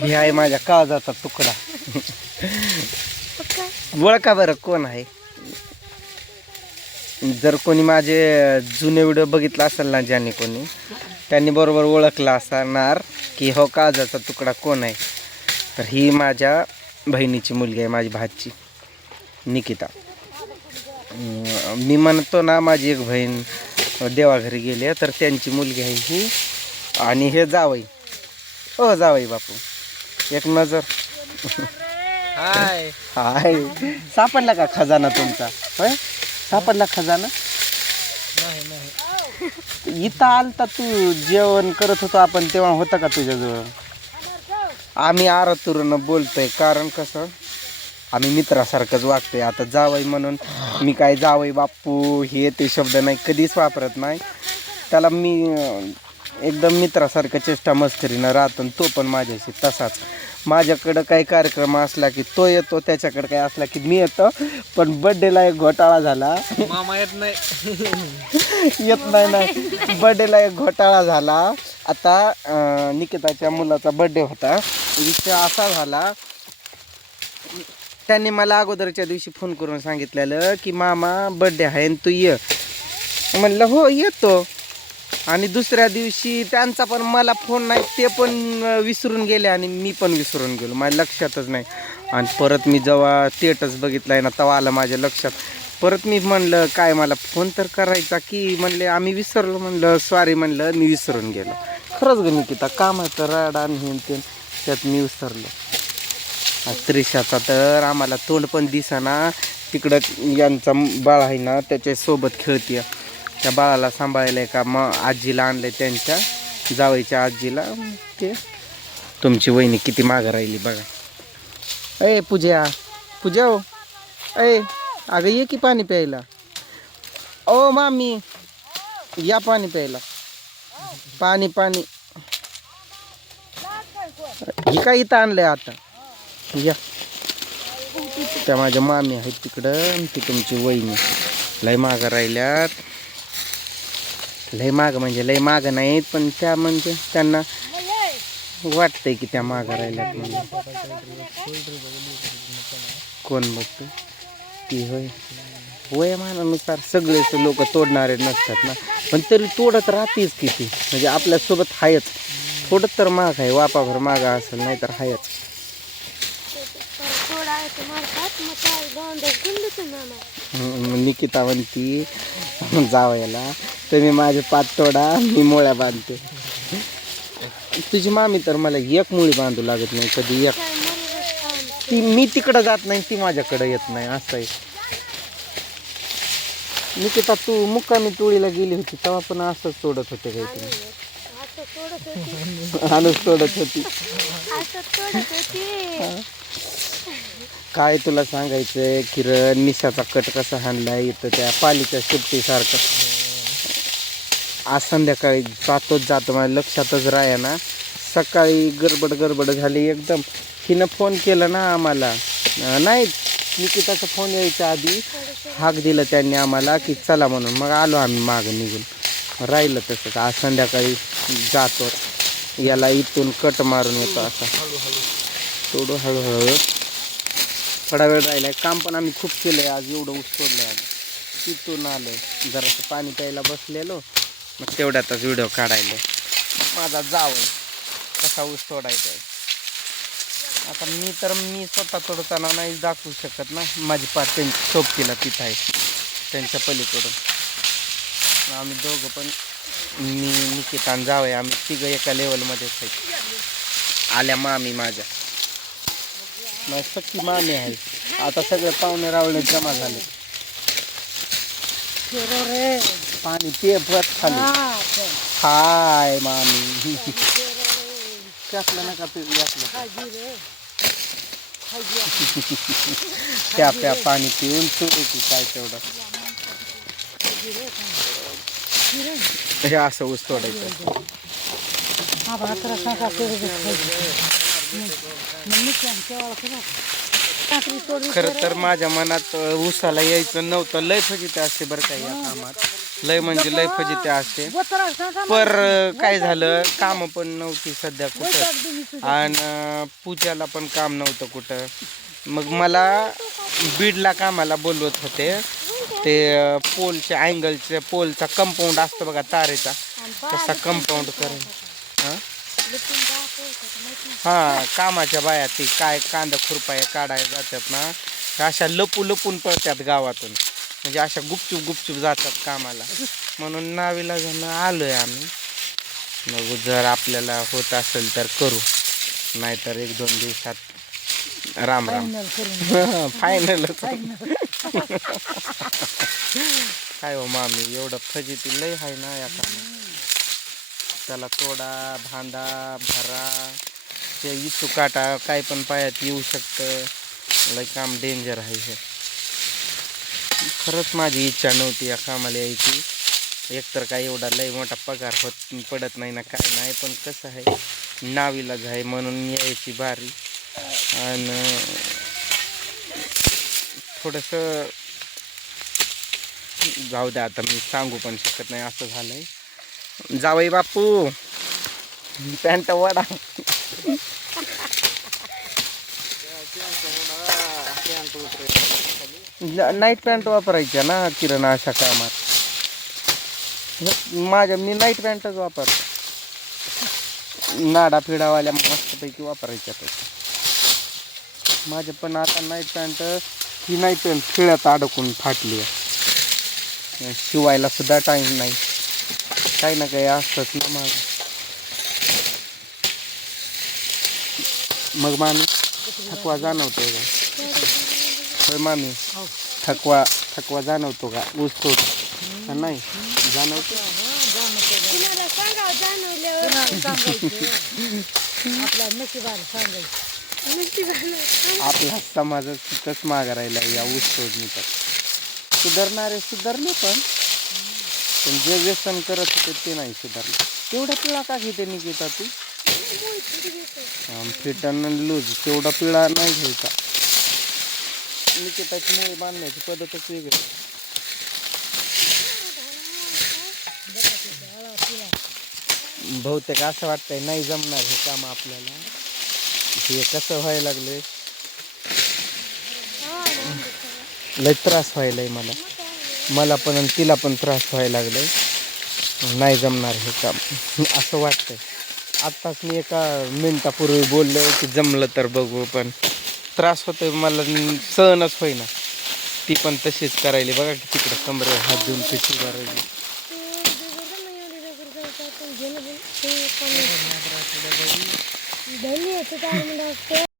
हे आहे माझ्या काळजाचा तुकडा. ओळखा बरं कोण आहे. जर कोणी माझे जुने व्हिडिओ बघितला असेल ना ज्यांनी कोणी, त्यांनी बरोबर ओळखला असणार की हो काळजाचा तुकडा कोण आहे. तर ही माझ्या बहिणीची मुलगी आहे, माझी भाची निकिता. मी म्हणतो ना माझी एक बहीण देवाघरी गेली तर त्यांची मुलगी आहे ही. आणि हे जावई, हो जावई बापू, एक नजर. हाय हाय, सापडला का खजाना तुमचा? होय, सापडला खजाना? नाही इथं आलता तू, जेवण करत होतो आपण तेव्हा होता का तुझ्याजवळ? आम्ही आरतुरून बोलतोय कारण कसं आम्ही मित्रासारखंच वागतोय. आता जावई म्हणून मी काय जावई बापू हे ते शब्द नाही कधीच वापरत नाही. त्याला मी एकदम मित्रासारखं चेष्टा मस्करीनं राहतो. तो पण माझ्याशी तसाच. माझ्याकडं काही कार्यक्रम असला की तो येतो, त्याच्याकडे काही असला की मी येतो. पण बड्डेला एक घोटाळा झाला. मामा येत नाही. येत नाही. बड्डेला एक घोटाळा झाला. आता निकिताच्या मुलाचा बड्डे होता. विषय असा झाला, त्यांनी मला अगोदरच्या दिवशी फोन करून सांगितलेलं की मामा बड्डे आहे आणि तू ये. म्हणलं हो येतो. आणि दुसऱ्या दिवशी त्यांचा पण मला फोन नाही, ते पण विसरून गेले आणि मी पण विसरून गेलो, माझ्या लक्षातच नाही. आणि परत मी जेव्हा स्टेटस बघितला आहे ना तेव्हा आलं माझ्या लक्षात. परत मी म्हणलं काय मला फोन तर करायचा की, म्हणले आम्ही विसरलो. म्हणलं सॉरी, म्हणलं मी विसरून गेलो. खरंच ग निकिता, कामाचं राड आणि हे ते त्यात मी विसरलो. त्रिशाचा तर आम्हाला तोंड पण दिसेना. तिकडं यांचा बाळ आहे ना त्याच्यासोबत खेळते. त्या बाळाला सांभाळायला आहे का मग आजीला आणलं त्यांच्या जावईच्या आजीला. ते तुमची वहिनी किती मागं राहिली बघा. अय पूजा, पूजा हो, अय अगं ये की पाणी प्यायला. ओ मामी या पाणी प्यायला. पाणी पाणी हे काय इथं आणलंय आता. या त्या माझ्या मामी आहेत तिकडं, ती तुमची वहिनी लय मागं राहिल्यात. लय मागं म्हणजे लय मागं नाहीत, पण त्या म्हणजे त्यांना वाटतंय की त्या मागं राहिल्यात म्हणून. कोण बघतं ती? होय, वयमानानुसार सगळेच लोक तोडणारे नसतात ना, पण तरी तोडत राहतेच किती. म्हणजे आपल्यासोबत हायच, थोडं तर माग आहे, वापाभर मागा असेल नाही तर हायच. निकिता म्हणती जावयाला तुम्ही माझे पात तोडा, मी मोळ्या बांधते. तुझी मामी तर मला एक मुळी बांधू लागत नाही कधी. एक ती मी तिकडं जात नाही, ती माझ्याकडे येत नाही, असं आहे. निकिता तू मुक्कामी टोळीला गेली होती तेव्हा पण असंच तोडत होते काहीतरी. आणूच तोडत होती. काय तुला सांगायचंय किरण, निशाचा कट कसा हाणलाय इथं त्या पालीच्या सुट्टीसारखं. आज संध्याकाळी जातो माझ्या लक्षातच राहा ना. सकाळी गडबड झाली एकदम. हिनं फोन केला ना आम्हाला, नाही निकिताचा फोन यायच्या आधी हाक दिलं त्यांनी आम्हाला की चला म्हणून. मग आलो आम्ही मागं निघून. राहिलं तसंच. आज संध्याकाळी जातो, याला इथून कट मारून येतो असा थोडं हळूहळू. थोडा वेळ राहिला आहे. काम पण आम्ही खूप केलं आहे आज, एवढं ऊस तोडलं आहे. तिथून आलो जरासं पाणी प्यायला बसलेलो, मग तेवढ्यातच व्हिडिओ काढायला. माझा जावई कसा ऊस तोडायचा आहे. आता मी स्वतः तोडताना नाही दाखवू शकत ना. माझी पाठ त्यांची सोबतीला तिथं आहे, त्यांच्या पलीकडून. आम्ही दोघं पण, मी निकिता आणि जावई, आम्ही तिघं एका लेवलमध्येच आहेत. आल्या मामी माझ्या, माझी सख्खी मामी आहे. आता सगळे पाहुणे रावळे जमा झाले. पाणी ते बस खाली. हाय मामी. कसलं नका तू त्या पाणी पिऊन चुकीची काय तेवढं. हे असं ऊस तोडायचं. खरं तर माझ्या मनात ऊसाला यायचं नव्हतं. लय फजिती असते बरं का या कामात, लय म्हणजे लय फजिती असते. पर काय झालं, काम पण नव्हती सध्या कुठं, आणि पूजाला पण काम नव्हतं कुठं. मग मला बीडला कामाला बोलवत होते. ते पोलच्या अँगलच्या पोलचा कंपाऊंड असतो बघा तारेचा, तसा कंपाऊंड करायला. हां, कामाच्या बाया ती काय कांदा खुरपाया काढायला जातात ना, अशा लपून पळतात गावातून, म्हणजे अशा गुपचूप जातात कामाला. म्हणून नावीलाजानं आलोय आम्ही. मग जर आपल्याला होत असेल तर करू, नाहीतर 1-2 दिवसात राम फायनलच. काय हो मामी, एवढं फजिती लय आहे ना या कामात. त्याला तोडा, बांधा, भरा, ते इचू काटा, काय पण पायात येऊ शकतं. लय काम डेंजर आहे हे. खरंच माझी इच्छा नव्हती या कामाला यायची. एकतर काय एवढा लय मोठा पगार पडत नाही ना, काय नाही. पण कसं आहे, नावीलाज आहे म्हणून यायची बारी. आणि थोडंसं जाऊ द्या, आता मी सांगू पण शकत नाही, असं झालंय. जावई बापू, पॅन्ट वडा. नाईट पॅन्ट वापरायच्या ना किरण अशा कामात. मी नाईट पॅन्टच वापरतो. नाडा फिडावाल्या मस्तपैकी वापरायच्या माझ्या. पण आता नाईट पॅन्ट ही नाईट पॅन्ट खिळ्यात अडकून फाटली आहे. शिवायला सुद्धा टाईम नाही. काही ना काही असतंच ना माझं. मग मामी थकवा जाणवतोय का? होय मामी, थकवा जाणवतो का? ऊस तोड नाही जाणवतो. आपला समाजच तिथंच मागं राहिला या ऊस तोडणी. तर सुधारणारे सुधारले, पण जे व्यसन करत होते ते नाही सुधारले. तेवढा पिळा का घेते निकिता तू? फिट आणि लूज तेवढा पिळा नाही घ्यायचा. निकिताची मुळे बांधण्याची पद्धतच वेगळी. बहुतेक असं वाटतंय नाही जमणार हे काम आपल्याला. हे कसं व्हायला लागले, लय त्रास व्हायलाय मला पण आणि तिला पण त्रास व्हायला लागलाय. नाही जमणार हे काम असं वाटतंय. आत्ताच मी एका मिनिटापूर्वी बोललो की जमलं तर बघू, पण त्रास होतोय मला, सहनच होईना. ती पण तशीच करायली बघा की, तिकडं कमरेवर हात देऊन कशी करायली.